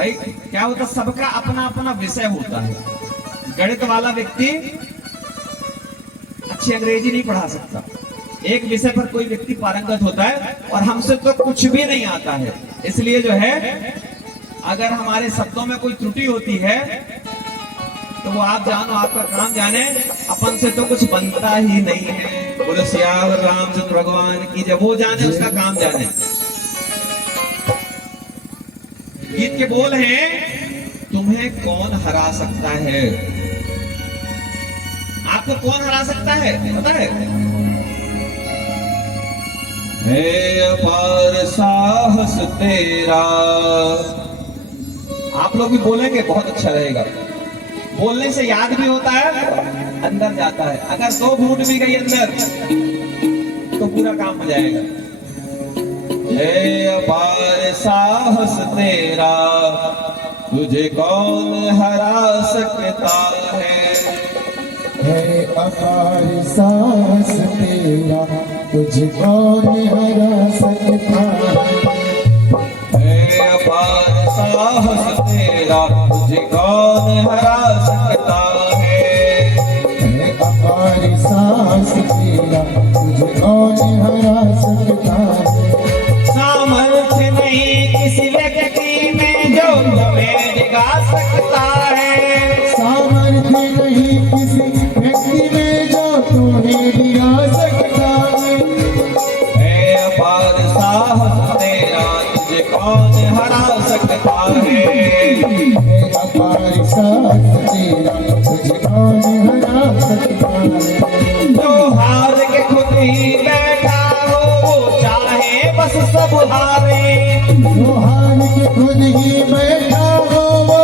भाई क्या होता, सबका अपना अपना विषय होता है। गणित वाला व्यक्ति अच्छी अंग्रेजी नहीं पढ़ा सकता, एक विषय पर कोई व्यक्ति पारंगत होता है, और हमसे तो कुछ भी नहीं आता है। इसलिए जो है अगर हमारे शब्दों में कोई त्रुटि होती है तो वो आप जानो, आपका काम जाने, अपन से तो कुछ बनता ही नहीं है। बोलो सियावर रामचंद्र भगवान की जब वो जाने उसका काम जाने। गीत के बोल हैं, तुम्हें कौन हरा सकता है। आपको कौन हरा सकता है पता है? है अपार साहस तेरा। आप लोग भी बोलेंगे बहुत अच्छा रहेगा, बोलने से याद भी होता है, अंदर जाता है। अगर 2 घूंट भी गई अंदर तो पूरा काम हो जाएगा। है अपार साहस तेरा, तुझे कौन हरा सकता है। है अपार साहस तेरा, तुझे कौन हरा सकता है। अपार साहस तेरा, तुझे कौन हरा सकता है। अपार साहस तेरा, तुझे कौन हरा सकता है। सामर्थ्य नहीं किसी व्यक्ति में जो तुम्हें डिगा सकता है। सामर्थ्य नहीं किसी व्यक्ति में जो तुम्हें डिगा सकता है। अपार साहस तेरा, तुझे कौन हरा सकता है। अपार साहस तेरा, तुझे कौन हरा सकता है। जो हार के खुद ही बैठा हो वो चाहे बस सब हारे। जो हार के खुद ही बैठा हो वो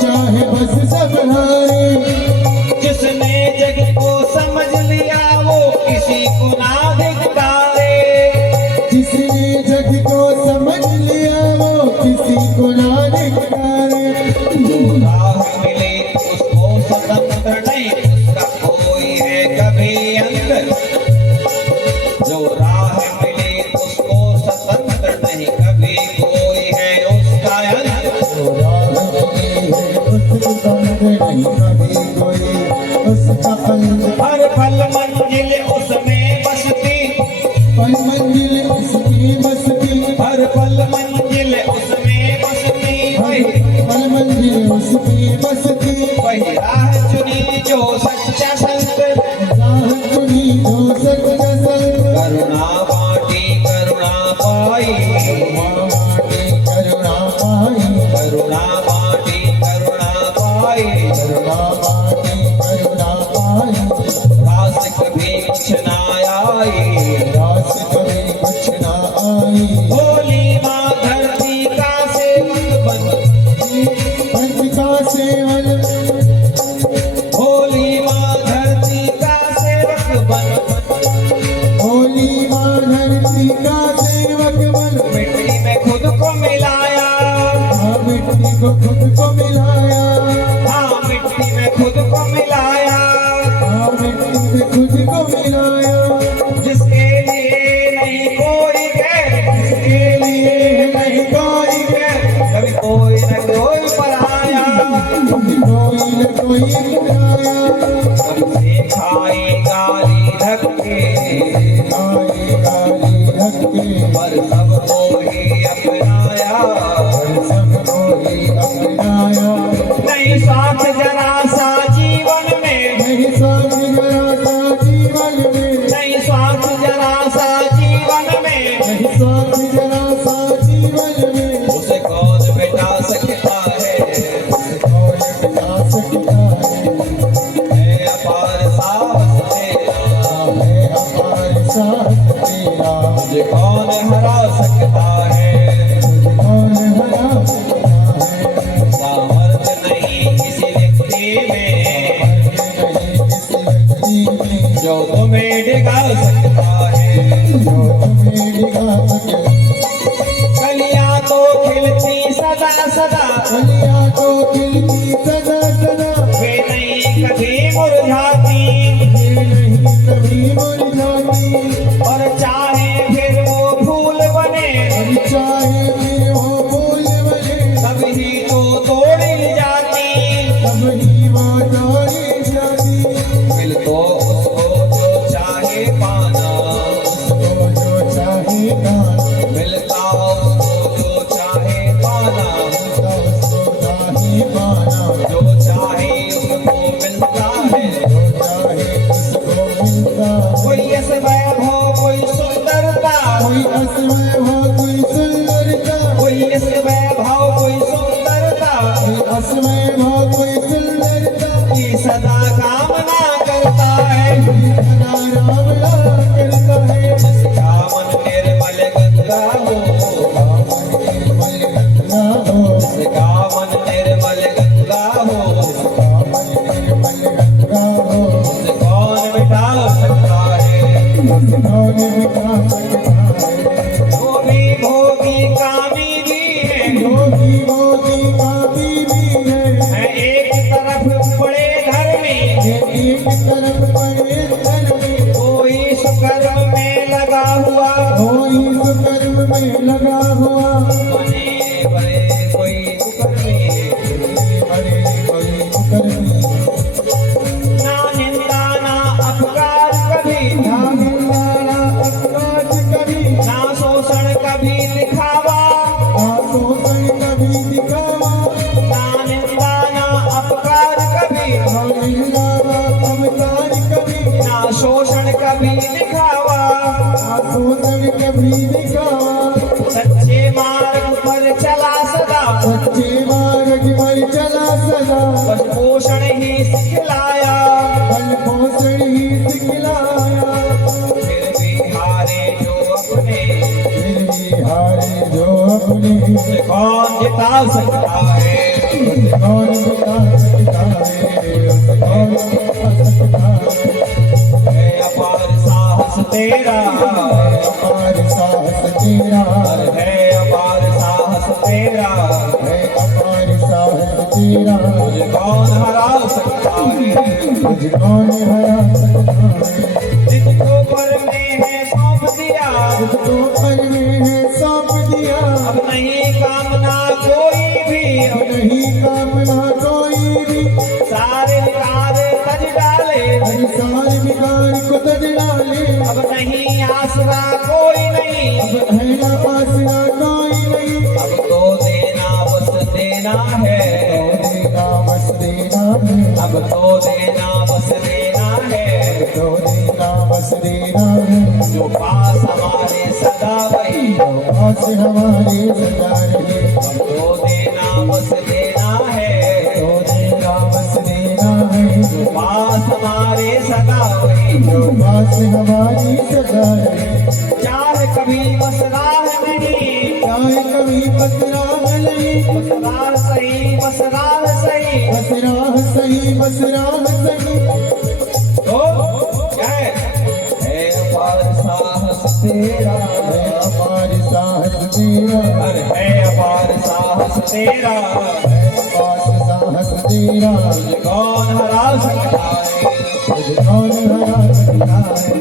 चाहे बस सब हारे। जिसने जग को समझ लिया वो किसी को ना धिक्कारे। जिसने जग को समझ लिया वो किसी को ना धिक्कारे। जो राह मिले उसको स्वतंत्र नहीं उसका कोई है कभी अंतर। जो राह मिले उसको स्वतंत्र नहीं कभी कोई है उसका अंतर। जो राह मिली है उसको बंद नहीं कभी कोई उसका अंत। हर पल मंजिल उसमें बसती, पल मंजिल उसकी बसती। हर पल मंजिल उसमें बसती। पल मंजिल उसकी बसती। वही राह चुनी जो सच्चा संत, राह चुनी जो सच्चा संत। करुणा बाटी करुणा पाई। करुणा पाई, करुणा बाटी करुणा पाई। करुणा पाई, करुणा पाई। रास कभी कुछ ना आई। रास कभी कुछ ना आई। भोली माँ धरती का सेवक बन, पंच का सेवन। भोली माँ धरती का सेवक बन। होली माँ धरती का सेवक बन। मिट्टी में खुद को मिलाया। हाँ मिट्टी को खुद को मिलाया। हाँ मिट्टी में खुद को मिलाया। हाँ मिट्टी में खुद को मिलाया। जिसके लिए नहीं कोई गैर, जिसके लिए नहीं कोई गैर, कभी कोई न कोई पराया। कोई न कोई पराया। सबसे खाई गाली धक्के, आई गाली धक्के, पर सबको ही अपनाया। सबको ही अपनाया। नहीं स्वार्थ जरा सा जीवन में, नहीं स्वार्थ जरा सा जीवन में। नहीं स्वार्थ जरा सा जीवन में। नहीं स्वार्थ जरा सा जीवन में। उसे कौन मिटा सकता है। कौन मिटा सकता है। है अपार साहस तेरा, है अपार साहस तेरा, मुझे कौन हरा सकता है। तुझे कौन हरा सकता है। सामर्थ्य नहीं किसी व्यक्ति में नहीं किसी व्यक्ति में जो तुम्हें डिगा सकता है। जो तुम्हें डिगा सके। कलियां तो खिलती सदा सदा, कलियां तो खिलती सदा सदा। वे नहीं कभी मुरझाती। ये नहीं कभी मुरझाती। और चाहे फिर वो फूल बने, और चाहे फिर वो फूल बने। तभी तो मोदी का बीवी है। एक तरफ बड़े घर में ये एक तरफ बड़े घर में कोई सुकर्म में लगा हुआ, कोई सुकर्म में लगा हुआ। बने बड़े कोई कुकर्मी, बड़े कोई सुकर्मी। ना निंदा ना अपकार कभी, ना निंदा ना अपराध कभी, ना शोषण कभी दिखावा, ना शोषण कभी दिखावा। ना निंदा ना अपकार कभी, ना निंदा ना अपराध कभी, ना शोषण कभी दिखावा। ना शोषण कभी दिखावा। सच्चे मार्ग पर चला सदा, सच्चे मार्ग पर चला सदा, बस पोषण ही सिखलाया, बल पोषण ही सिखलाया। फिर भी हारे जो अपने, फिर भी हारे जो अपने, उसे कौन जिता सकता है। उसे कौन बता सकता है, उसे कौन बता सकता है। है अपार साहस तेरा, अपार साहस तेरा, है अपार साहस तेरा, है अपार साहस तेरा। मुझे कौन हरा सकता है। मुझे कौन हरा सकता है। जिसको पर में है सौंप दिया, तुझको पर में है सौंप दिया। अब नहीं कामना कोई भी, अब नहीं कामना कोई भी, सारे कार्य तज डाले, हर साल विकार को तज डाले। अब नहीं आसरा कोई नहीं, अब है ना आसरा कोई नहीं। अब तो देना बस देना है, तो देना बस देना है, अब तो देना बस देना है। तो देना बस देना है। जो पास हमारे सदा वही, तो पास हमारे सदा रहे। अब तो देना बस देना है। तो देना बस देना है। जो पास हमारे सदा वही, जो पास हमारी सदा रहे। चाहे कभी बस राह नहीं, चाहे कभी बस राह नहीं, बस राह सही, बस राह सही। बस राह सही, बस राह सही। तो क्या है अपार साहस तेरा, है अपार साहस तेरा, अरे है अपार साहस तेरा, है अपार साहस तेरा। तुझे कौन हरा सकता है। मुझे कौन हरा सकता है।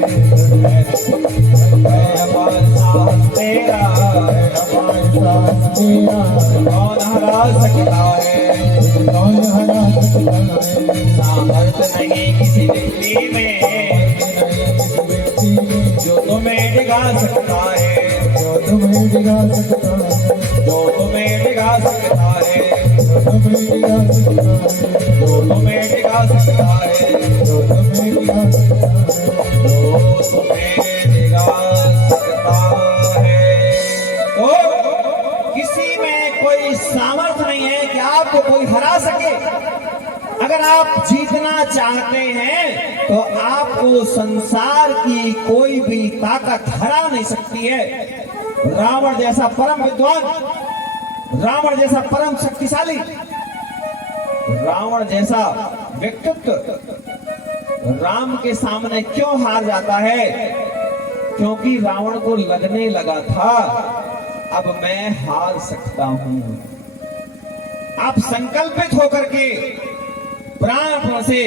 है अपार साहस तेरा, है अपार साहस तेरा। कौन हरा सकता है। मुझे कौन हरा सकता है। सामर्थ नहीं किसी व्यक्ति में, नहीं किसी व्यक्ति में, जो तुम्हें डिगा सकता है, जो तुम्हें डिगा सकता है। जो तुम्हें डिगा सकता है, जो तुम्हें डिगा सकता है। जो तुम्हें डिगा सकता है, जो तुम्हें डिगा सकता है। जो तुम्हें डिगा सकता है। तो किसी में कोई सामर्थ्य नहीं है कि आपको कोई हरा सके। अगर आप जीतना चाहते हैं तो आपको संसार की कोई भी ताकत हरा नहीं सकती है। रावण जैसा परम विद्वान, रावण जैसा परम शक्तिशाली, रावण जैसा व्यक्तित्व राम के सामने क्यों हार जाता है? क्योंकि रावण को लगने लगा था अब मैं हार सकता हूं। आप संकल्पित होकर के प्राण से,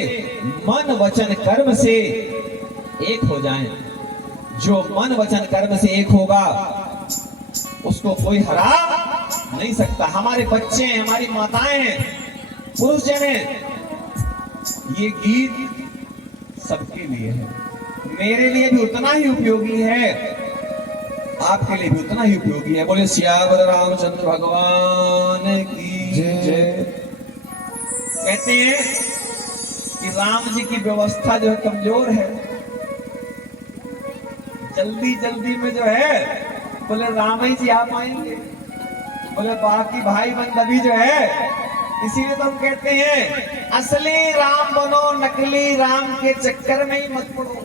मन वचन कर्म से एक हो जाएं। जो मन वचन कर्म से एक होगा उसको कोई हरा नहीं सकता। हमारे बच्चे हैं, हमारी माताएं हैं, पुरुष जन हैं। ये गीत सबके लिए है, मेरे लिए भी उतना ही उपयोगी है, आपके लिए भी उतना ही उपयोगी है। बोले सियावर रामचंद्र भगवान की जय। कहते हैं कि राम जी की व्यवस्था जो है कमजोर है। जल्दी जल्दी में जो है बोले राम ही जी आ पाएंगे, बोले बाकी भाई बंदवी जो है। इसीलिए तो हम कहते हैं असली राम बनो, नकली राम के चक्कर में ही मत पड़ो।